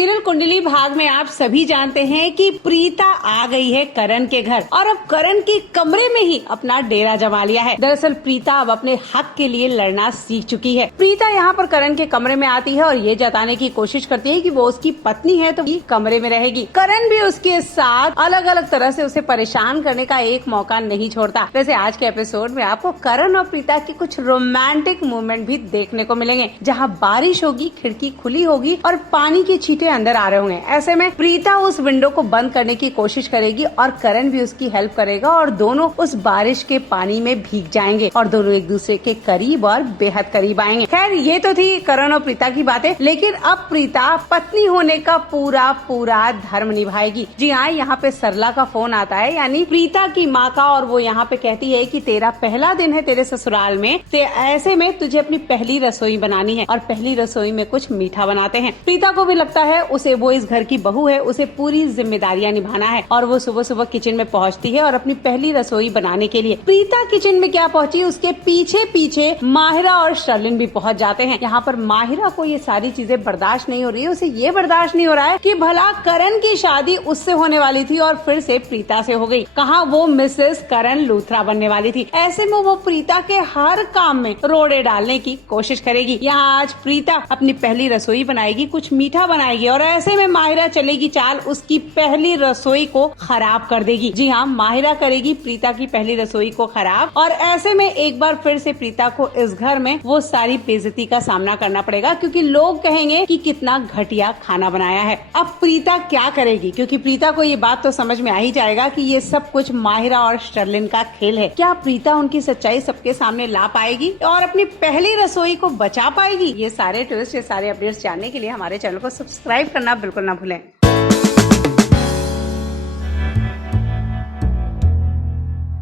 Serial कुंडली भाग में आप सभी जानते हैं कि प्रीता आ गई है करण के घर और अब करण के कमरे में ही अपना डेरा जमा लिया है। दरअसल प्रीता अब अपने हक के लिए लड़ना सीख चुकी है। प्रीता यहाँ पर करण के कमरे में आती है और ये जताने की कोशिश करती है कि वो उसकी पत्नी है तो कमरे में रहेगी। करण भी उसके साथ अलग अलग तरह से उसे परेशान करने का एक मौका नहीं छोड़ता। वैसे आज के एपिसोड में आपको करण और प्रीता की कुछ रोमांटिक मूवमेंट भी देखने को मिलेंगे, जहाँ बारिश होगी, खिड़की खुली होगी और पानी के छींटे अंदर आ रहे होंगे। ऐसे में प्रीता उस विंडो को बंद करने की कोशिश करेगी और करण भी उसकी हेल्प करेगा और दोनों उस बारिश के पानी में भीग जाएंगे और दोनों एक दूसरे के करीब और बेहद करीब आएंगे। खैर ये तो थी करण और प्रीता की बातें, लेकिन अब प्रीता पत्नी होने का पूरा धर्म निभाएगी। जी हाँ, यहाँ पे सरला का फोन आता है, यानी प्रीता की माँ का, और वो यहाँ पे कहती है कि तेरा पहला दिन है तेरे ससुराल में, ऐसे में तुझे अपनी पहली रसोई बनानी है और पहली रसोई में कुछ मीठा बनाते हैं। प्रीता को भी लगता है उसे वो इस घर की बहू है, उसे पूरी जिम्मेदारियां निभाना है और वो सुबह सुबह किचन में पहुंचती है और अपनी पहली रसोई बनाने के लिए। प्रीता किचन में क्या पहुंची, उसके पीछे पीछे माहिरा और शर्लिन भी पहुंच जाते हैं। यहाँ पर माहिरा को ये सारी चीजें बर्दाश्त नहीं हो रही है। उसे ये बर्दाश्त नहीं हो रहा है कि भला करण की शादी उससे होने वाली थी और फिर से प्रीता से हो गई। कहाँ वो मिसेस करण लूथरा बनने वाली थी। ऐसे में वो प्रीता के हर काम में रोड़े डालने की कोशिश करेगी। यहाँ आज प्रीता अपनी पहली रसोई बनाएगी, कुछ मीठा बनाएगी और ऐसे में माहिरा चलेगी चाल, उसकी पहली रसोई को खराब कर देगी। जी हाँ, माहिरा करेगी प्रीता की पहली रसोई को खराब और ऐसे में एक बार फिर से प्रीता को इस घर में वो सारी बेइज्जती का सामना करना पड़ेगा, क्योंकि लोग कहेंगे कि कितना घटिया खाना बनाया है। अब प्रीता क्या करेगी, क्योंकि प्रीता को ये बात तो समझ में आ ही जाएगा कि ये सब कुछ माहिरा और शर्लिन का खेल है। क्या प्रीता उनकी सच्चाई सबके सामने ला पाएगी और अपनी पहली रसोई को बचा पाएगी? ये सारे ट्विस्ट, ये सारे अपडेट्स जानने के लिए हमारे चैनल को सब्सक्राइब करना बिल्कुल ना भूलें।